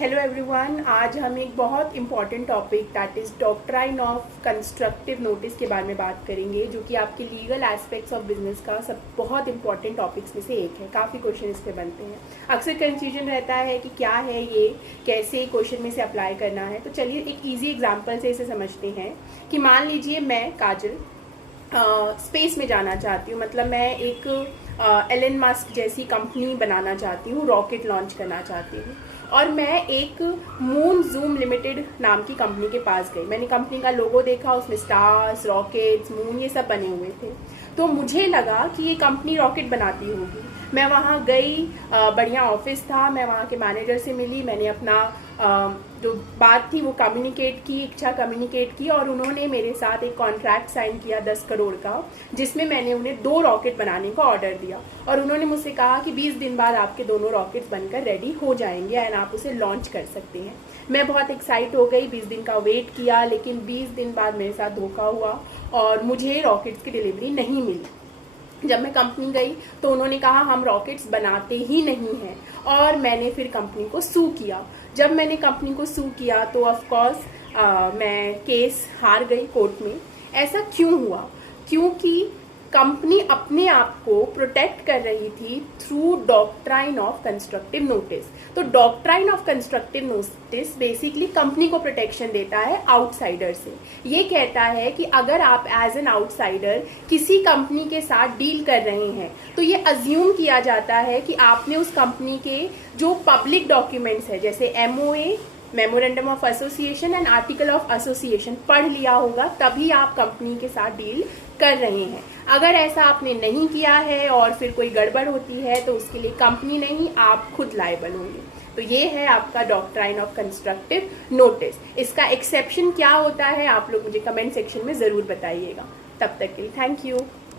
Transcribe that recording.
Hello everyone, आज हम एक बहुत important topic that is doctrine of constructive notice के बारे में बात करेंगे, जो कि आपके लीगल एस्पेक्ट्स ऑफ बिजनेस का सब बहुत इंपॉर्टेंट टॉपिक्स में से एक है। काफ़ी क्वेश्चन इस पे बनते हैं। अक्सर कंफ्यूजन रहता है कि क्या है ये, कैसे क्वेश्चन में से अप्लाई करना है। तो चलिए एक ईजी एग्जाम्पल से इसे समझते हैं कि मान लीजिए मैं काजल स्पेस में जाना चाहती हूँ। मतलब मैं एक एलन मस्क जैसी कंपनी बनाना चाहती हूँ, रॉकेट लॉन्च करना चाहती हूँ, और मैं एक मून जूम लिमिटेड नाम की कंपनी के पास गई। मैंने कंपनी का लोगो देखा, उसमें स्टार्स, रॉकेट्स, मून ये सब बने हुए थे। तो मुझे लगा कि ये कंपनी रॉकेट बनाती होगी। मैं वहाँ गई, बढ़िया ऑफिस था, मैं वहाँ के मैनेजर से मिली, मैंने अपना जो बात थी वो कम्युनिकेट की, इच्छा कम्युनिकेट की, और उन्होंने मेरे साथ एक कॉन्ट्रैक्ट साइन किया 10 करोड़ का, जिसमें मैंने उन्हें 2 रॉकेट बनाने का ऑर्डर दिया। और उन्होंने मुझसे कहा कि 20 दिन बाद आपके दोनों रॉकेट्स बनकर रेडी हो जाएंगे एंड आप उसे लॉन्च कर सकते हैं। मैं बहुत एक्साइट हो गई, 20 दिन का वेट किया, लेकिन 20 दिन बाद मेरे साथ धोखा हुआ और मुझे रॉकेट्स की डिलीवरी नहीं मिली। जब मैं कंपनी गई तो उन्होंने कहा हम रॉकेट्स बनाते ही नहीं हैं, और मैंने फिर कंपनी को सू किया। जब मैंने कंपनी को सू किया तो ऑफ कोर्स मैं केस हार गई कोर्ट में। ऐसा क्यों हुआ? क्योंकि कंपनी अपने आप को प्रोटेक्ट कर रही थी through doctrine of constructive notice. तो doctrine of constructive notice basically company को प्रोटेक्शन देता है आउटसाइडर से। ये कहता है कि अगर आप एज एन आउटसाइडर किसी कंपनी के साथ डील कर रहे हैं तो ये अज्यूम किया जाता है कि आपने उस कंपनी के जो पब्लिक डॉक्यूमेंट्स है, जैसे MOA, memorandum of association and article of association, पढ़ लिया होगा, तभी आप कंपनी के साथ डील कर रहे हैं। अगर ऐसा आपने नहीं किया है और फिर कोई गड़बड़ होती है तो उसके लिए कंपनी नहीं, आप खुद लायबल होंगे। तो ये है आपका डॉक्ट्राइन ऑफ कंस्ट्रक्टिव नोटिस। इसका एक्सेप्शन क्या होता है आप लोग मुझे कमेंट सेक्शन में ज़रूर बताइएगा। तब तक के लिए थैंक यू।